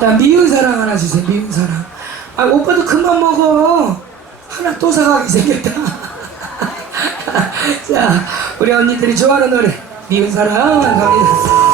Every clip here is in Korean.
자, 미운 사랑 하나 주세요, 미운 사랑. 아, 오빠도 그만 먹어. 하나 또 사가게 생겼다. 자, 우리 언니들이 좋아하는 노래, 미운 사랑 갑니다.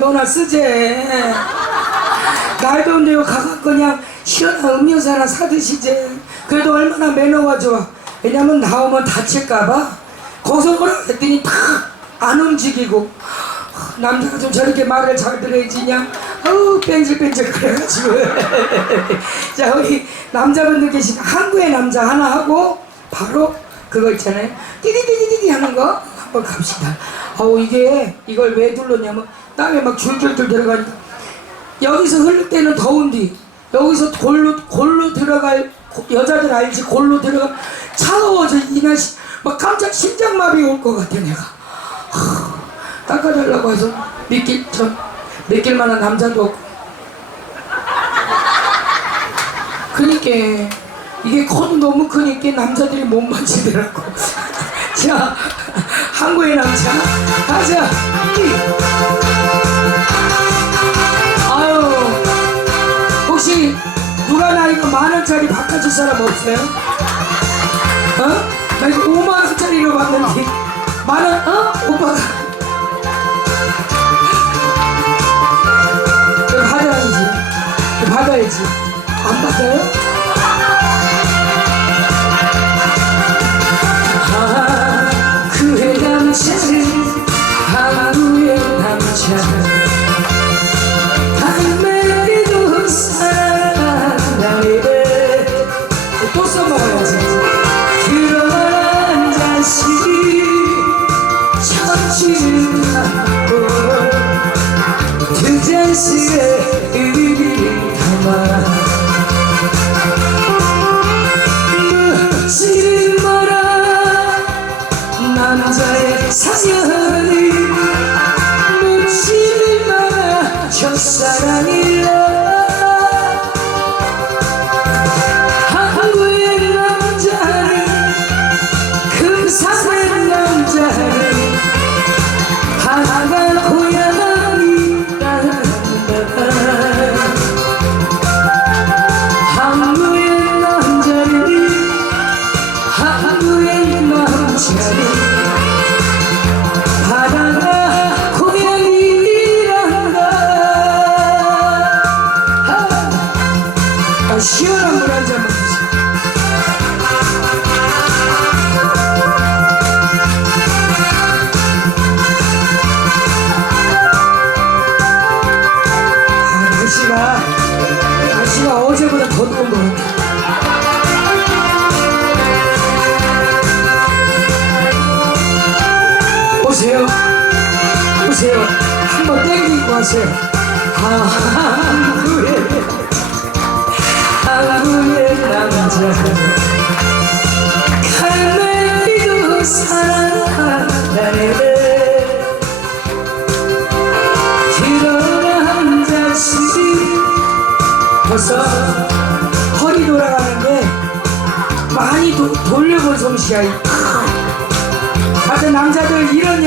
너나 쓰재 날 더운데 요 가서 그냥 시원한 음료수 하나 사드시지. 그래도 얼마나 매너가 좋아. 왜냐면 나오면 다칠까봐. 거기서 뭐라 했더니 다 안 움직이고. 남자가 좀 저렇게 말을 잘 들어야지 그냥 어우 뺀질뺀질 그래가지고. 자 우리 남자분들 계시니까 한국의 남자 하나 하고 바로 그거 있잖아요. 띠디디디디 하는 거. 한번 갑시다. 어우 이게 이걸 왜 눌렀냐면 땀에 막 줄줄줄 들어가니까 여기서 흐를 때는 더운디 여기서 골로 골로 들어갈 고- 여자들 알지? 골로 들어가 차가워서 이 날씨 막 깜짝 심장마비 올 것 같아 내가. 하, 닦아달라고 해서 믿길 전 믿길 만한 남자도 없고. 그니까 이게 코도 너무 크니까 남자들이 못 만지더라고. 자 한국의 남자. 가자 혹시 누가 나 이거 만 원짜리 바꿔줄 사람 없어요? 어? 나 이거 5만 원짜리로 받는데 만 원? 어? 오빠가 이거 받아야지 이거 받아야지 안 받아요? 아, 그의 남자는 한국의 남자 Esse é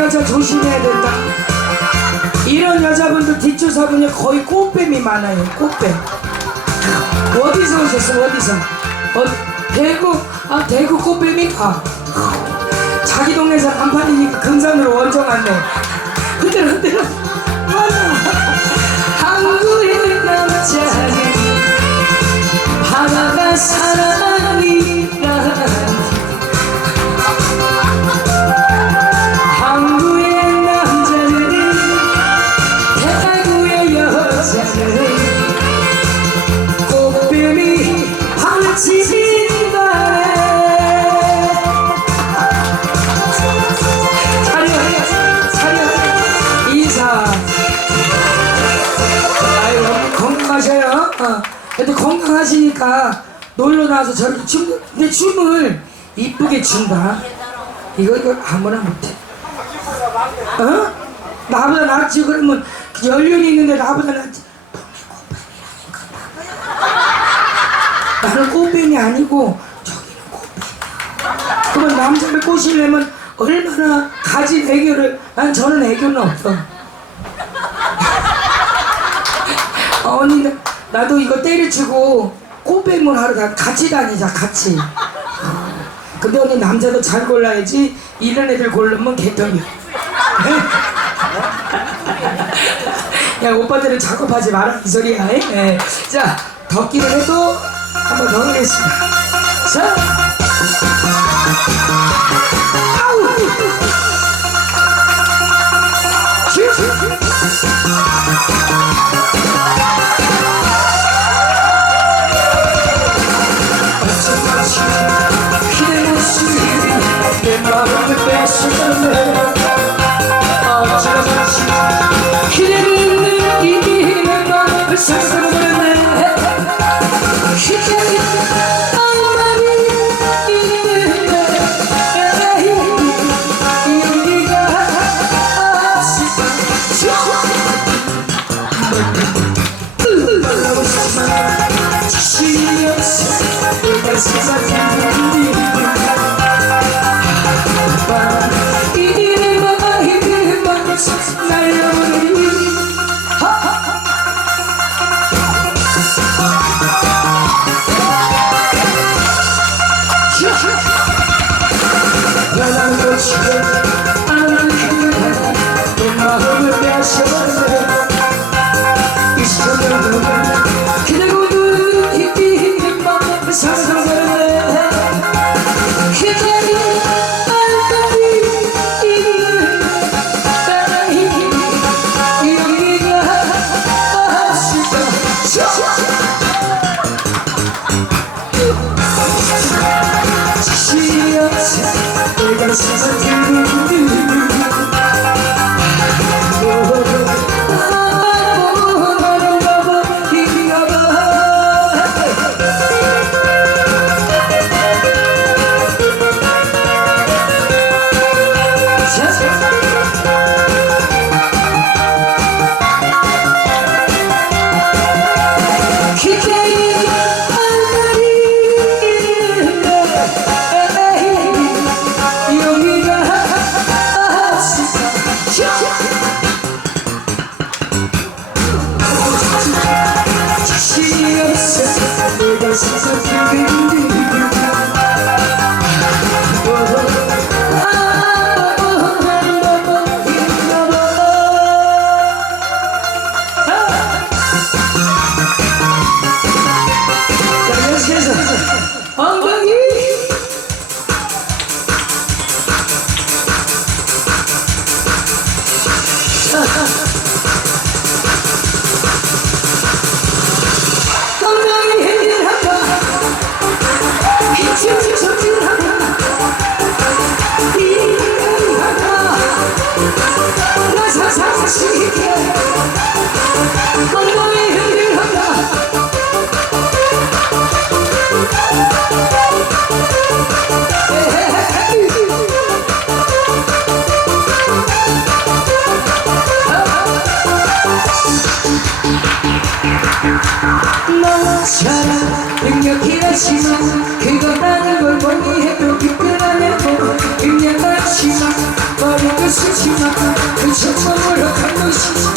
여자 조심해야 된다. 이런 여자분들 뒷조사분이 거의 꽃뱀이 많아요. 꽃뱀. 어디서 오셨어? 어디서? 어, 대구 아 대구 꽃뱀이 아 자기 동네에서 안 팔리니까 금산으로 원정 왔네. 흔들어 흔들어. 와라. 한국의 남자는 바다가 사랑이라 하시니까 놀러 나와서 저렇게 춤 근데 춤을 이쁘게 춘다. 이거 이거 아무나 못해. 어? 나보다 낫지. 그러면 연륜이 있는데 나보다 낫지. 나는 꽃뱀이 아니고 저기는 꽃뱀이야. 그러면 남자를 꼬시려면 얼마나 가진 애교를 난 저는 애교는 없어. 어, 언니 나- 나도 이거 때려치고 꽃뱀을 하러 다 같이 다니자 같이 어. 근데 언니 남자도 잘 골라야지 이런 애들 고르면 개떡이야 야 오빠들은 작업하지 마라 이 소리야 예. 자 덥기는 해도 한번 더 하겠습니다 자 this is a 능력이라지만 그것만은 걸 뭐니 해도 기끌어내고 능력하지만 머리도 쓰지만 그 천천으로 감동시지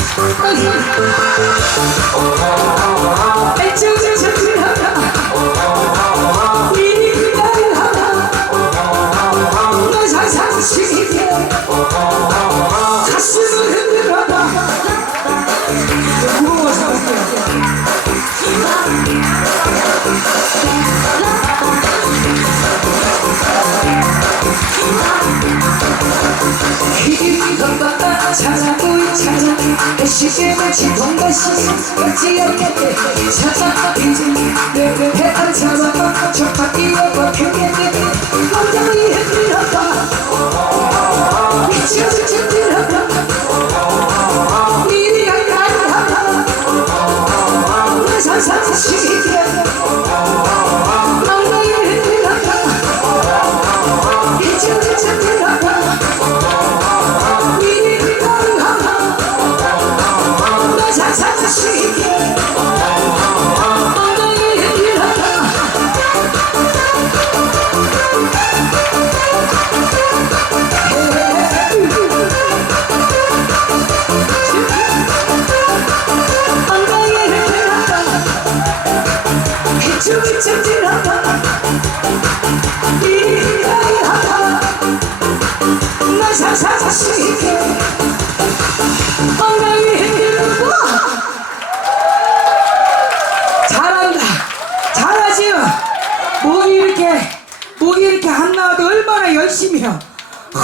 애정을 찾아 시계 마치 동가시 같지 않겠대 찾아 이제 내게 해안 잡아 저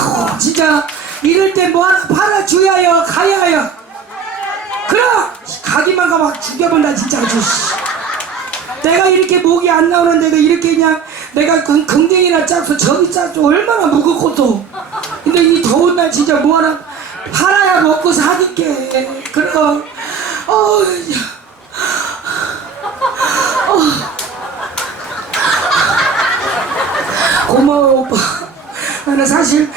어, 진짜 이럴 때 뭐 하나 팔아줘야요 가야요. 그럼 가기만 가면 죽여본다 진짜 아주 씨. 내가 이렇게 목이 안 나오는데도 이렇게 그냥 내가 그 긍정이나 짜서 저기 짜서 얼마나 무겁고도. 근데 이 더운 날 진짜 뭐 하나 팔아야 먹고 사니께 그럼 어, 어. 고마워 오빠. 나는 사실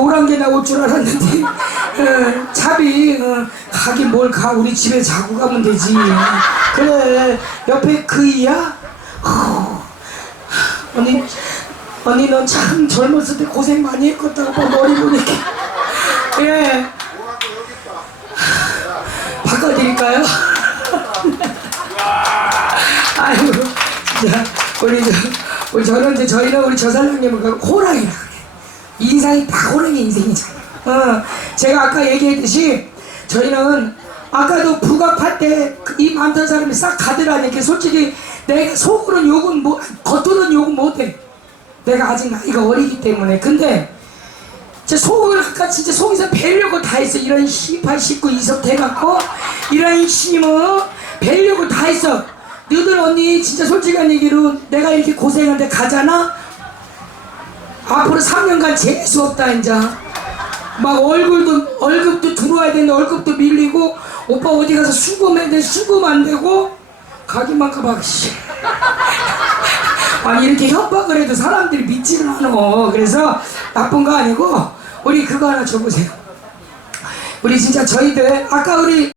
노란 게 나올 줄 알았는데 어, 차비 어, 가긴 뭘 가. 우리 집에 자고 가면 되지. 그래 옆에 그이야? 어, 언니 언니 넌 참 젊었을 때 고생 많이 했겠다 오빠 머리 보니까 예. 바꿔드릴까요? 아이고 진짜. 우리 저 우리 저는 이제 저희는 우리 저 사장님을 그 호랑이라 그래 인상이 다 호랑이 인생이잖아 어 제가 아까 얘기했듯이 저희는 아까도 부각할 때 이 많던 사람이 싹 가더라니까 솔직히 내가 속으로는 욕은 뭐 겉으로는 욕은 못해. 내가 아직 나이가 어리기 때문에. 근데 제 속을 아까 진짜 속에서 뵈려고 다 했어. 이런 시팔 식구 이섭 돼갖고 이런 심어? 뵈려고 다 했어. 너들 언니 진짜 솔직한 얘기로 내가 이렇게 고생하는데 가잖아 앞으로 3년간 재수 없다 이제 막 얼굴도 월급도 들어와야 되는데 월급도 밀리고 오빠 어디 가서 수금해야 돼 수금 안 되고 가기만 가봐 씨. 아니 이렇게 협박을 해도 사람들이 믿지를 않아 그래서 나쁜 거 아니고 우리 그거 하나 줘보세요. 우리 진짜 저희들 아까 우리